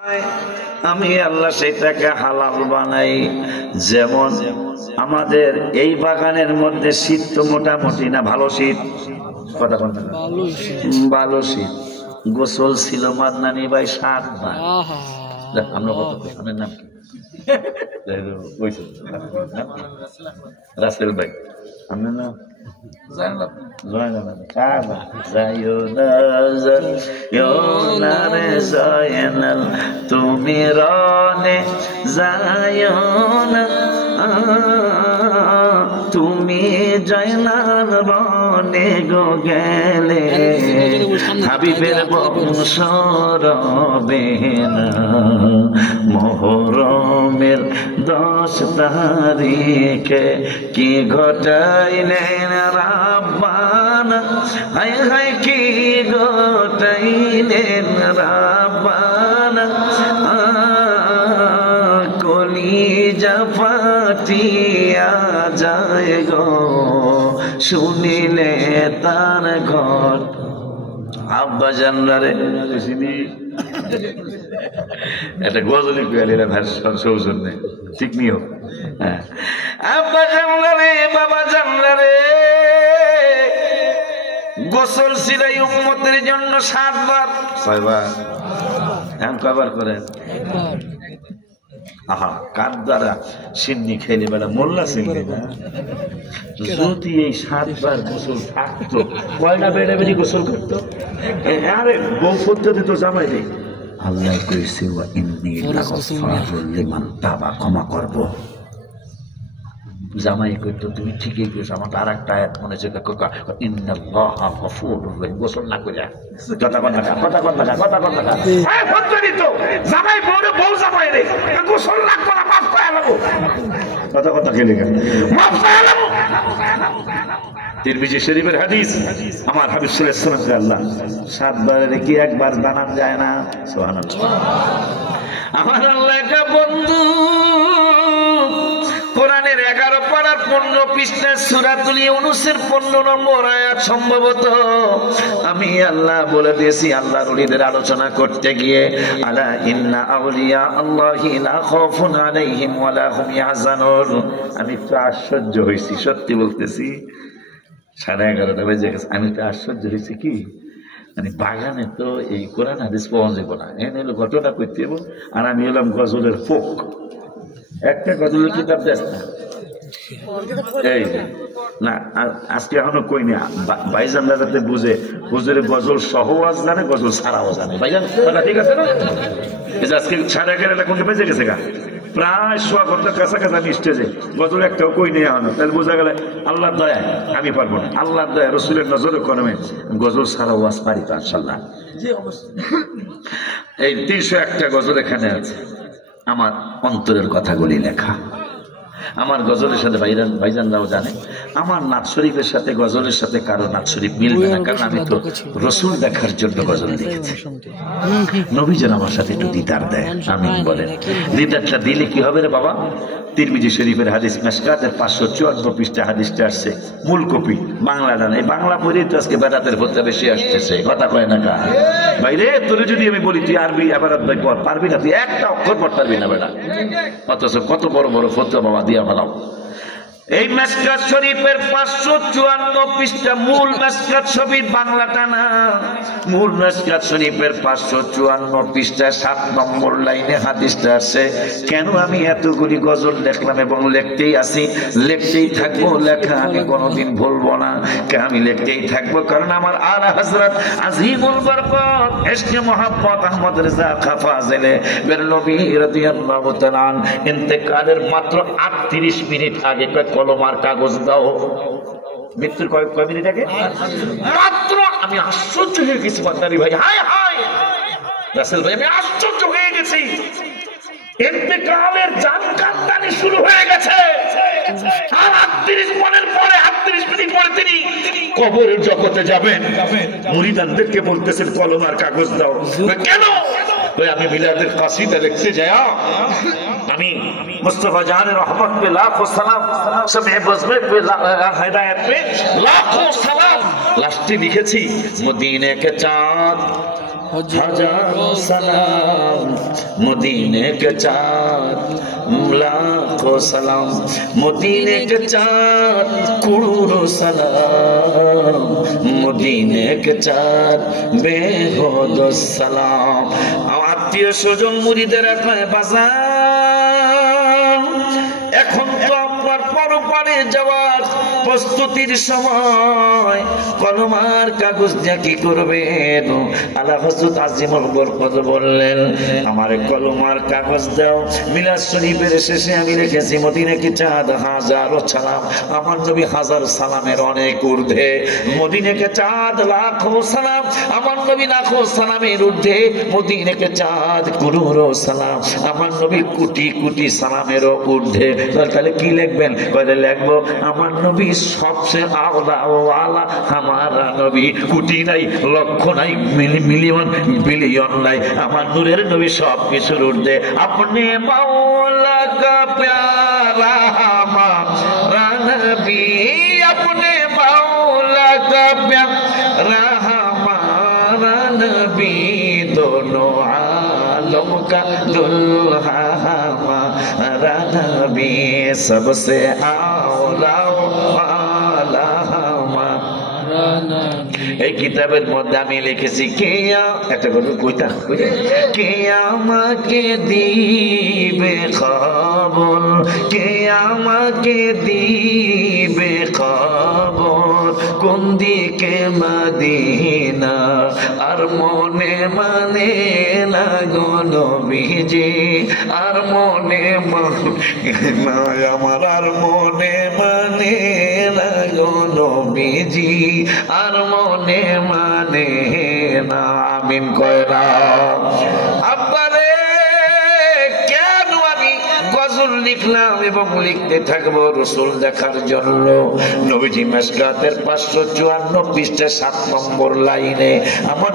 আমি আল্লাহ সেটাকে হালাল বানাই। যেমন আমাদের এই বাগানের মধ্যে শীত তো মোটামুটি না, ভালো শীত, কথা বলতে ভালো শীত। গোসল ছিল মাদনানি ভাই 7 বার। আমরা কত, আপনার নাম কি? রাসেল ভাই, আপনার নাম তুমি রনে যায় না, তুমি জয়নাল বনে গো গেলে হাবিবের বংশ রবে না। মুহররমের 10 তারিখে কি ঘটাইলেন রাব্বানা, হায় হায় কি ঘটাইলেন রাব্বানা, কলিজা ফাটিয়া যায় গো শুনিলে তার ঘর। আব্বা জানরে একটা গজলি পেয়ালিরা ভাষণ সৌজন্যে ঠিক নিও। হ্যাঁ, আব্বা জানরে বাবা জানরে গোসল ছিলাই উম্মতের জন্য 7 বার। কয়বার? এখন কয়বার করেন? আহা, কার দ্বারা সিন্নি খেলে বেলা মোল্লা সিন্নি না। যদি এই 7 বার গোসল থাকতো, কয়টা বেড়ে বেড়ে গোসল করতো? আরে বউ পদ্ধতি তো জামাই নেই। আল্লাহ কইছে ওয়া ইন্নী লাগাফারুল লিমান তাবা, ক্ষমা করব। জামাই কইতো তুমি ঠিকই কইছো, আমার আর একটা আয়াত মনে হচ্ছে ইন্নাল্লাহা গফুরুর রহিম। গোসল না কইরা কথা কন না, কথা কন না, কথা কন না। এই পদ্ধতি তো জামাই বউরে বউ জামাই রে গোসল না করা মাফ করে লাগো, কথা কথা খেলে গেল মাফ করে লাগো। তিরমিজি শরীফের হাদিস, আমার হাবিব সাল্লাল্লাহু আলাইহি ওয়াসাল্লাম আল্লাহ 7 বারে কি একবার দানান যায় না? সুবহানাল্লাহ। আমার আল্লাহ একটা বন্ধু কোরআনের 11 পারার 15 পৃষ্ঠা সূরাতুল ইউনূসের 15 নম্বর আয়াত সম্ভবত আমি আল্লাহ বলে দিয়েছি আল্লাহর ওলিদের আলোচনা করতে গিয়ে, আলা ইন্না আউলিয়া আল্লাহি লা খাউফুন আলাইহিম ওয়া লা হুম ইয়াহজানুন। আমি তো আশ্চর্য হইছি, সত্যি বলতেছি, 11:30 বেজে গেছে। আমি তো আশ্চর্য হয়েছি কি, মানে বাগানে তো এই কোরআন হাদিস পাওয়া যাবে না, এনে হলো ঘটনা করতে হবে। আর আমি হলাম গজলের ফোক, একটা গজলের কিতাব দেখ না এই না, আজকে এখনো কই না। ভাইজান দাদাতে বুঝে হুজুরে গজল সহ আজ জানে, গজল ছাড়াও জানে। ভাইজান কথা ঠিক আছে না? আজকে 11:30 কোনটা বেজে গেছে গা, প্রায় 100 ঘন্টার কাছাকাছি আমি স্টেজে, গজল একটাও কই নেই এখনো। তাহলে বোঝা গেলে আল্লাহর দয়া আমি পারবো না, আল্লাহর দয়া রসুলের নজরে কলমে গজল ছাড়াও আজ পারি তো ইনশাআল্লাহ। এই 301টা গজল এখানে আছে, আমার অন্তরের কথাগুলি লেখা। আমার গজলের সাথে ভাইজানরাও জানে, আমার নাত শরীফের সাথে গজলের সাথে কারো নাত শরীফ মিলবে না, কারণ আমি তো রসুল দেখার জন্য গজল লিখেছি। নবী যেন আমার সাথে একটু দিদার দেয়, আমিন বলেন। দিদারটা দিলে কি হবে রে বাবা? তিরমিজি শরীফের হাদিস, মিশকাতের 554 পৃষ্ঠা হাদিসটা আসছে, মূল কপি বাংলাটা নেই। বাংলা পড়েই তো আজকে বেদাতের ভর্তা বেশি আসতেছে, কথা কয় না কা ভাইরে? তোরে যদি আমি বলি তুই আরবি আবারাত ভাই পড়, পারবি না, তুই একটা অক্ষর পড়তে পারবি না বেটা। অথচ কত বড় বড় ফতোয়া বাবা দিয়া ফেলাও। এই মিশকাত শরীফের 554 পৃষ্ঠা, মূল মিশকাত শরীফ বাংলাটা না, মূল মিশকাত শরীফের 554 পৃষ্ঠা 7 নম্বর লাইনে হাদিসটা আছে। কেন আমি এতগুলি গজল লিখলাম এবং লিখতেই আছি, লিখতেই থাকবো, লেখা আমি কোনোদিন ভুলবো না, আমি লিখতেই থাকবো। কারণ আমার আলা হযরত আজিমুল বরকত ইশকে মোহাম্মদ আহমদ রেজা খাঁ ফাজিলে বেরলভী রাদিয়াল্লাহু তাআলা ইন্তেকালের মাত্র 38 মিনিট আগে কলমার কাগজ দাও। মৃত্যুর কয় মিনিট আগে মাত্র। আমি আশ্চর্য হয়ে গেছি বান্দারি ভাই, হায় হায় রাসেল ভাই, আমি আশ্চর্য হয়ে গেছি। ইন্তেকালের জানকান্দানি শুরু হয়ে গেছে, আর 38 মনের পরে 38 মিনিট পরে তিনি কবরের জগতে যাবেন। মুরিদানদেরকে বলতেছেন কলমার কাগজ দাও। কেন? আমি মিলাদের কাসিদা লিখতে যাই, আমি मुस्तफा जान रहमत पे लाखों सलाम, समय बज़मे पे हिदायत पे लाखों सलाम। लास्टे लिखेছি মদিনে के चाँद हजारों सलाम मदीने के चाँद लाखों सलाम मदीने के चाँद करोड़ों सलाम मदीने के चाँद बेहद सलाम आत्मीय स्वजन मुरीदेरा कहे बाजान এখন তো আপনার পরপারে যাওয়ার প্রস্তুতির সময় কলমার কাগজ দিয়ে কি করবেন আলা হযরত আজিমুল বরকত বললেন আমারে কলমার কাগজ দাও মিলাদ শরীফের শেষে আমি লিখেছি মদিনাকে চাঁদ হাজারো সালাম আমার নবী হাজার সালামের অনেক ঊর্ধ্বে মদিনাকে চাঁদ লাখো সালাম আমার নবী লাখো সালামের ঊর্ধ্বে মদিনাকে চাঁদ করোড়ো সালাম আমার নবী কোটি কোটি সালামের ঊর্ধ্বে তাহলে কি লিখবেন কইলে লিখবো আমার নবী সবচেয়ে আওলা ওয়ালা আমার নবী কোটি নাই লক্ষ নাই মিলিয়ন বিলিয়ন নাই আমার নূরের নবী সব কিছুর ঊর্ধ্বে আপনি মাওলা কা প্যারা হামারা নবী আপনি মাওলা কা প্যারা হামারা নবী दोनों आलम का दुल्हा हमारा नबी सबसे आला वाला हमारा नबी এই কিতাবের মধ্যে আমি লিখেছি কিয়া একটা কথা কইতা কিয়া আমাকে দিবে খবর কিয়া আমাকে দিবে খবর কোন দিকে মদিনা আর মনে মানে না গো নবীজি আর মনে মানে আমার আর মনে মানে না গো নবীজি আর মনে মানে না আমিন কয়রা আপনারে কেন আমি গজল লিখলাম এবং লিখতে থাকবো রাসূল দেখার জন্য নবীজি মিশকাতের 554 পৃষ্ঠা 7 নম্বর লাইনে আমার